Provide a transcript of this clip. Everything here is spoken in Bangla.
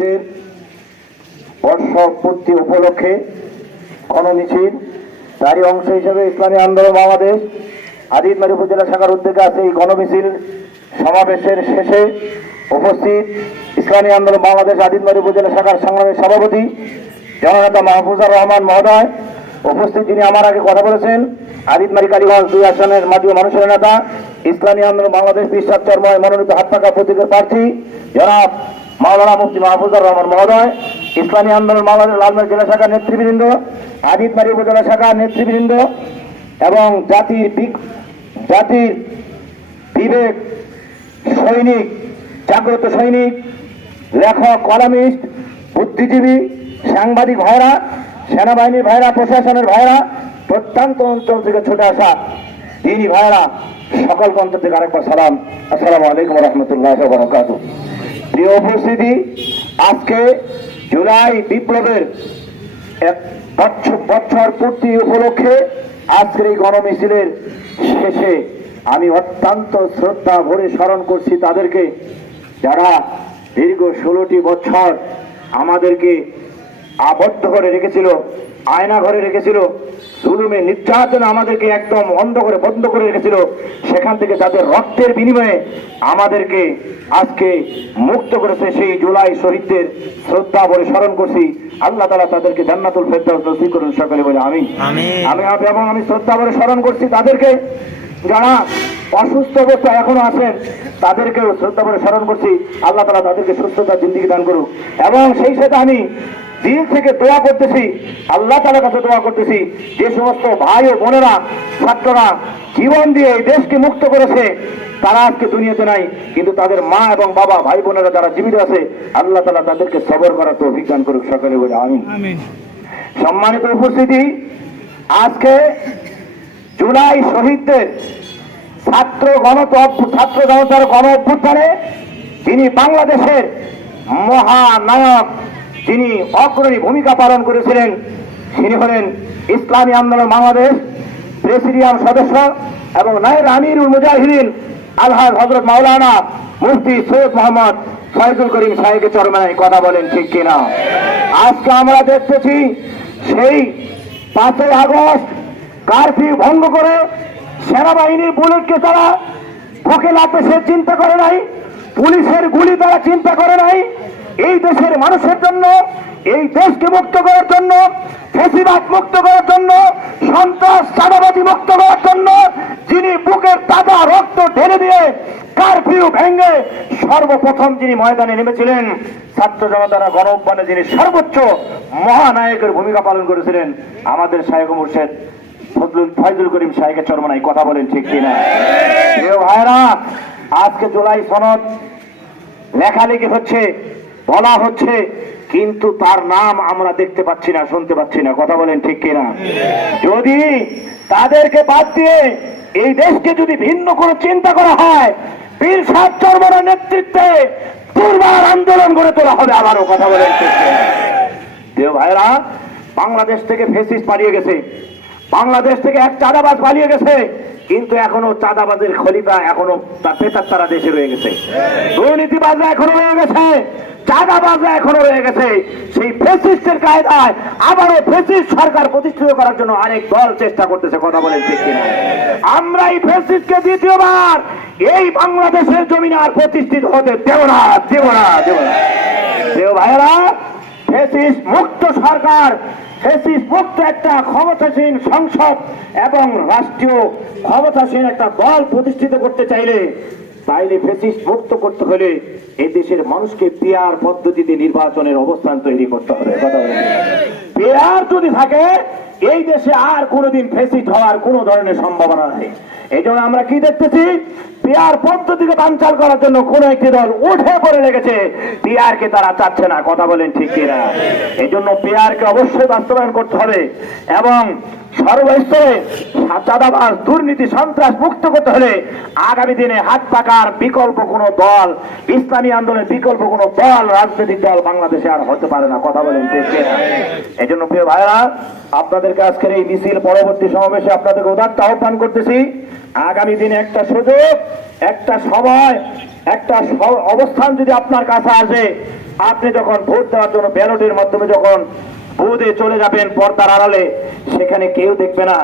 এর বর্ষপূর্তি উপলক্ষে গণমিছিল তারই অংশ হিসেবে ইসলামী আন্দোলন বাংলাদেশ আদিতমারি উপজেলা শাখার উদ্যোগে আছে এই গণমিছিল সমাবেশের শেষে উপস্থিত ইসলামী আন্দোলন বাংলাদেশ আদিতমারি উপজেলা শাখার সংগ্রামী সভাপতি জননেতা মাহফুজার রহমান মহোদয়, উপস্থিত যিনি আমার আগে কথা বলেছেন আদিতমারি কালীগঞ্জ দুই আসনের মাটিও মানুষের নেতা, ইসলামী আন্দোলন বাংলাদেশ বিশ্বাস চর্ময় মনোনীত হাত পাকা প্রতীকের প্রার্থী, জনাব মাওলানা মুফতি মাহফুজুর রহমান মহোদয়, ইসলামী আন্দোলন বাংলাদেশ লালমাই জেলা শাখার নেতৃবৃন্দ আদিতমারি উপজেলা শাখার নেতৃবৃন্দ এবং জাতির জাতির বিবেক সৈনিক, জাগ্রত সৈনিক, লেখক, কলামিস্ট, বুদ্ধিজীবী, সাংবাদিক ভাইরা, সেনাবাহিনীর ভাইরা, প্রশাসনের ভাইরা, প্রত্যন্ত অঞ্চল থেকে ছুটে আসা দিনী ভাইরা সকল অঞ্চল থেকে আরেকবার সালাম। আসসালামু আলাইকুম রহমতুল্লাহ বরকাত প্রিয় উপস্থিতি, আজকে জুলাই বিপ্লবের এক বছর পূর্তি উপলক্ষে আজকের এই গণমিছিলের শেষে আমি অত্যন্ত শ্রদ্ধা ভরে স্মরণ করছি তাদেরকে যারা দীর্ঘ ষোলোটি বছর আমাদেরকে আবদ্ধ করে রেখেছিল, আয়না ঘরে রেখেছিল জুলুমে নির্যাতন আমাদেরকে একদম অন্ধ করে বন্ধ করে রেখেছিল। সেখান থেকে তাদের রক্তের বিনিময়ে আমাদেরকে আজকে মুক্ত করেছে সেই জুলাই শহীদদের শ্রদ্ধা ভরে স্মরণ করছি। আল্লাহ তালা তাদেরকে জান্নাতুল ফেরদাউস নসিব করুন সকলে বলে আমি আমি এবং আমি শ্রদ্ধা ভরে স্মরণ করছি তাদেরকে। যারা অসুস্থ অবস্থা এখনও আছেন তাদেরকেও শ্রদ্ধা করে স্মরণ করছি। আল্লাহ তালা তাদেরকে সুস্থতা জিন্দিগি দান করুক। এবং সেই সাথে আমি দিল থেকে দোয়া করতেছি আল্লাহ তালার কাছে দোয়া করতেছি। যে সমস্ত ভাই ও বোনেরা ছাত্ররা জীবন দিয়ে এই দেশকে মুক্ত করেছে তারা আজকে দুনিয়াতে নাই। কিন্তু তাদের মা এবং বাবা ভাই বোনেরা যারা জীবিত আছে আল্লাহ তালা তাদেরকে সবর করার তো অভিজ্ঞান করুক সকালে বলে আমি সম্মানিত উপস্থিতি আজকে জুলাই শহীদদের ছাত্র গণ ছাত্র জনতার গণ অভ্যুত্থানে যিনি বাংলাদেশের মহানায়ক যিনি অগ্রণী ভূমিকা পালন করেছিলেন, তিনি হলেন ইসলামী আন্দোলন বাংলাদেশ প্রেসিডিয়াম সদস্য এবং নায়ের আমিরুল মুজাহিদিন আলহাজ হজরত মাওলানা মুফতি সৈয়দ মোহাম্মদ ফয়জুল করিম সাহেবের চরমায় কথা বলেন ঠিক কিনা? আজকে আমরা দেখতেছি সেই পাঁচই আগস্ট কারফিউ ভঙ্গ করে সেনাবাহিনীর বুলেটকে তারা বুকে লাগবে সে চিন্তা করে নাই, পুলিশের গুলি তারা চিন্তা করে নাই এই দেশের মানুষের জন্য, এই দেশকে মুক্ত করার জন্য, ফেসিবাদ মুক্ত করার জন্য, সন্ত্রাস, চাঁদাবাজি মুক্ত করার জন্য, যিনি বুকের তাজা রক্ত ঢেলে দিয়ে কারফিউ ভেঙে সর্বপ্রথম যিনি ময়দানে নেমেছিলেন, ছাত্র জনতারা গণঅভ্যানে যিনি সর্বোচ্চ মহানায়কের ভূমিকা পালন করেছিলেন, আমাদের শাহেখ মুর্শেদ ফজলুল, ফয়জুল করিম সাহেবের চরমনাই কথা বলেন ঠিক কিনা? ভাইরা আজকে জুলাই সনদ লেখালেখি হচ্ছে। বলা হচ্ছে, কিন্তু তার নাম আমরা দেখতে পাচ্ছি না, শুনতে পাচ্ছি না। কথা বলেন ঠিক কিনা? যদি তাদেরকে বাদ দিয়ে এই দেশকে যদি ভিন্ন কোনো চিন্তা করা হয়, বীর সাত চর্মনের নেতৃত্বে দুর্বার আন্দোলন গড়ে তোলা হবে আবারও। কথা বলেন ঠিক কিনা? ভাইরা, বাংলাদেশ থেকে ফেসিস পালিয়ে গেছে। বাংলাদেশ থেকে এক চাঁদাবাজ পালিয়ে গেছে, কিন্তু এখনও চাঁদাবাজের খলিফা এখনও তারা দেশে রয়ে গেছে। দুর্নীতিবাজরা এখনও রয়ে গেছে। চাঁদাবাজরা এখনও রয়ে গেছে। সেই ফেসিস্টের কায়দায় আবারও ফেসিস্ট সরকার প্রতিষ্ঠিত করার জন্য আরেক দল চেষ্টা করতেছে, কথা বলেন ঠিক কিনা। আমরা এই ফেসিস্টকে দ্বিতীয়বার এই বাংলাদেশের জমিনে আর প্রতিষ্ঠিত হতে দেব না দেব না দেব না। দেব ভাইয়েরা ফেসিস মুক্ত সরকার ফেসিস মুক্ত একটা ক্ষমতাসীন সংসদ এবং রাষ্ট্রীয় ক্ষমতাসীন একটা দল প্রতিষ্ঠিত করতে চাইলে তাইলে ফেসিস মুক্ত করতে হলে এই দেশের মানুষকে পেয়ার পদ্ধতিতে নির্বাচনের অবস্থান তৈরি করতে হবে। কথা। পেয়ার যদি থাকে, এই দেশে আর কোনোদিন ফেসিট হওয়ার কোনো ধরনের সম্ভাবনা নেই। এই জন্য আমরা কি দেখতেছি? পেয়ার পদ্ধতিকে বানচাল করার জন্য কোন একটি দল উঠে পড়ে লেগেছে। পেয়ারকে তারা চাচ্ছে না। কথা বলেন ঠিক কিনা? এই জন্য পেয়ারকে অবশ্যই বাস্তবায়ন করতে হবে এবং সর্বস্তরে চাঁদাবাজ দুর্নীতি, সন্ত্রাস মুক্ত করতে হলে আগামী দিনে হাত পাকার বিকল্প কোন দল, ইসলামী আন্দোলনের বিকল্প কোন দল, রাজনৈতিক দল বাংলাদেশে আর হতে পারে না। কথা বলেন এই জন্য প্রিয় ভাইরা আপনাদেরকে আজকের এই মিছিল পরবর্তী সমাবেশে আপনাদেরকে উদাত্ত আহ্বান করতেছি। আগামী দিনে একটা সুযোগ, একটা সময়, একটা অবস্থান যদি আপনার কাছে আসে, আপনি যখন ভোট দেওয়ার জন্য ব্যালটের মাধ্যমে যখন বুথে চলে যাবেন পর্দার আড়ালে। সেখানে কেউ দেখবে না।